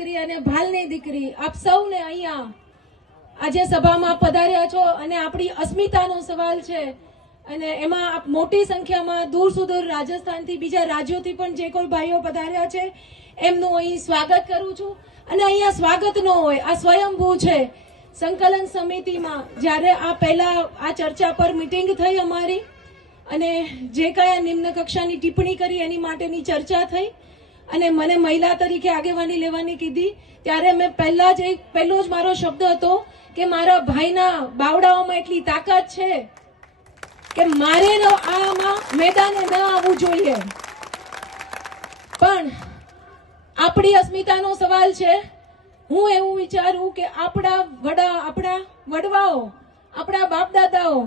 દીકરી અને ભાલની દીકરી આપ સૌને અહીંયા આજે સભામાં પધાર્યા છો અને આપણી અસ્મિતાનો સવાલ છે અને એમાં આપ મોટી સંખ્યામાં દૂર સુદૂર રાજસ્થાનથી બીજા રાજ્યોથી પણ જે કોઈ ભાઈઓ પધાર્યા છે એમનું અહીં સ્વાગત કરું છું। અને અહીંયા સ્વાગત ન હોય, આ સ્વયંભૂ છે। સંકલન સમિતિમાં જ્યારે આ પહેલા આ ચર્ચા પર મીટિંગ થઈ અમારી અને જે કયા નિમ્ન કક્ષાની ટિપ્પણી કરી એની માટેની ચર્ચા થઈ અને મને મહિલા તરીકે આગેવાની લેવાની કીધી ત્યારે મેં પહેલો જ મારો શબ્દ હતો કે મારા ભાઈના બાવડાઓમાં એટલી તાકાત છે કે મારે આમાં મેદાને ન આવવું જોઈએ। પણ આપણી અસ્મિતાનો સવાલ છે। હું એવું વિચારું કે આપણા વડવાઓ, આપણા બાપ દાદાઓ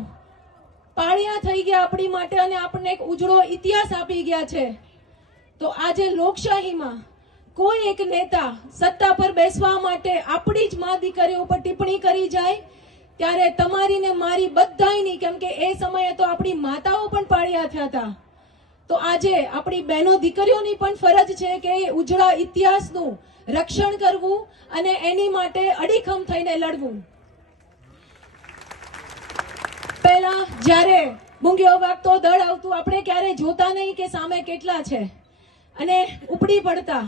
પાળિયા થઈ ગયા આપણી માટે અને આપણને એક ઉજળો ઇતિહાસ આપી ગયા છે। તો આજે લોકશાહીમાં કોઈ એક નેતા સત્તા પર બેસવા માટે આપણી જ મા દીકરીઓ ઉપર ટિપ્પણી કરી જાય ત્યારે તમારી ને મારી બધાયની, કેમ કે એ સમયે તો આપણી માતાઓ પણ પાળિયા થયા હતા, તો આજે આપણી બહેનો દીકરીઓની પણ ફરજ છે કે એ ઉજળા ઇતિહાસનું રક્ષણ કરવું અને એની માટે અડીખમ થઈને લડવું। પહેલા જ્યારે મૂંગીઓ વાગતો દળ આવતું આપણે ક્યારેય જોતા નહીં કે સામે કેટલા છે અને ઉપડી પડતા।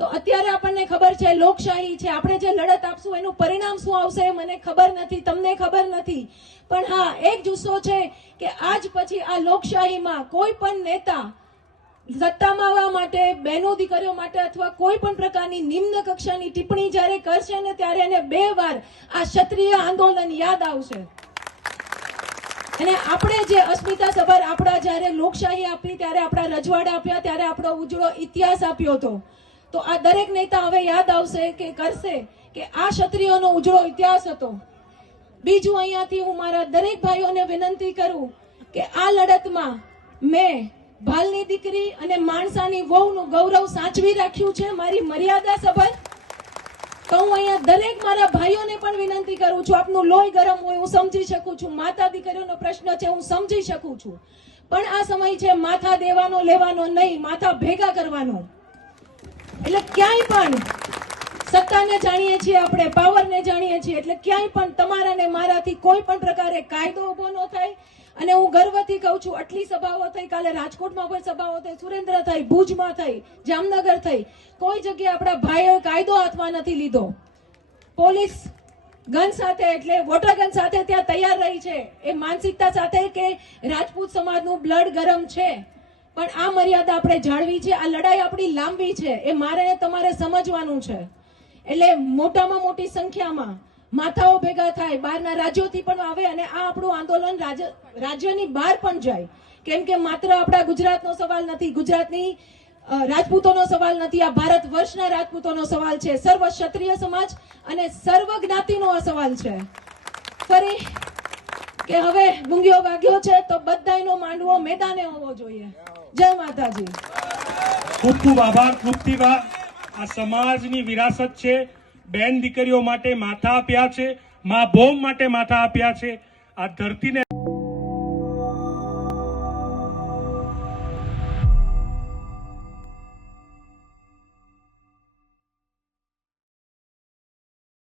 તો અત્યારે આપણને ખબર છે લોકશાહી છે, આપણે જે લડત આપશું એનું પરિણામ શું આવશે મને ખબર નથી, તમને ખબર નથી, પણ હા એક જુસ્સો છે કે આજ પછી આ લોકશાહીમાં કોઈ પણ નેતા સત્તામાં આવવા માટે, બહેનો દીકરીઓ માટે અથવા કોઈ પણ પ્રકારની નિમ્ન કક્ષાની ટિપ્પણી જ્યારે કરશે ને ત્યારે એને 2 વાર આ ક્ષત્રિય આંદોલન યાદ આવશે। અને આપણે જે અસ્મિતા સભર આપણા જ્યારે લોકશાહી આપી ત્યારે આપણા રજવાડા આપ્યા ત્યારે આપણો ઉજળો ઇતિહાસ આપ્યો હતો, તો આ દરેક નેતા હવે યાદ આવશે કે કરશે કે આ ક્ષત્રિયોનો ઉજળો ઇતિહાસ હતો। બીજું અહીંયાથી હું મારા દરેક ભાઈઓને વિનંતી કરું કે આ લડતમાં મેં ભાલની દીકરી અને માણસાની વહુનું ગૌરવ સાચવી રાખ્યું છે મારી મર્યાદા સભર। તો હું અહીંયા દરેક મારા ભાઈઓને પણ વિનંતી કરું છું, આપનું લોહી ગરમ હોય હું સમજી શકું છું, માતા દીકરીઓનો પ્રશ્ન છે હું સમજી શકું છું, પણ આ સમય છે માથા દેવાનો લેવાનો નહીં, માથા ભેગા કરવાનો। એટલે ક્યાંય પણ સત્તાને જાણીએ છીએ, આપણે પાવરને જાણીએ છીએ, એટલે ક્યાંય પણ તમારા ને મારાથી કોઈ પણ પ્રકારે કાયદો ઉભો ન થાય। અને હું ગર્વથી કહું છું આટલી સભાઓ થઈ, કાલે રાજકોટમાં કોઈ સભાઓ થઈ, સુરેન્દ્ર થઈ, ભુજમાં થઈ, જામનગર થઈ, કોઈ જગ્યાએ આપણા ભાઈઓએ કાયદો હાથમાં નથી લીધો। પોલીસ ગન સાથે એટલે વોટર ગન સાથે ત્યાં તૈયાર રહી છે એ માનસિકતા સાથે કે રાજપૂત સમાજનું બ્લડ ગરમ છે, પણ આ મર્યાદા આપણે જાળવી છે, આ લડાઈ આપણી લાંબી છે, એ મારે તમારે સમજવાનું છે। એટલે મોટામાં મોટી સંખ્યામાં માથાઓ ભેગા થાય, બહારના રાજ્યોથી પણ આવે અને આ આપણું આંદોલન રાજ્યની બહાર પણ જાય, કેમ કે માત્ર આપણા ગુજરાતનો સવાલ નથી, ગુજરાતની રાજપૂતોનો સવાલ નથી, આ ભારત વર્ષના રાજપૂતોનો સવાલ છે, સર્વ ક્ષત્રિય સમાજ અને સર્વ જ્ઞાતિનો આ સવાલ છે। ફરી કે હવે મૂંગીઓ વાગ્યો છે તો બધાયનો માંડવો મેદાને હોવો જોઈએ। જય માતાજી। ખૂબ ખૂબ આભાર તૃપ્તિબા। આ સમાજની વિરાસત છે, બેન દીકરીઓ માટે માથા આપ્યા છે, મા ભૌમ માટે માથા આપ્યા છે, આ ધરતીને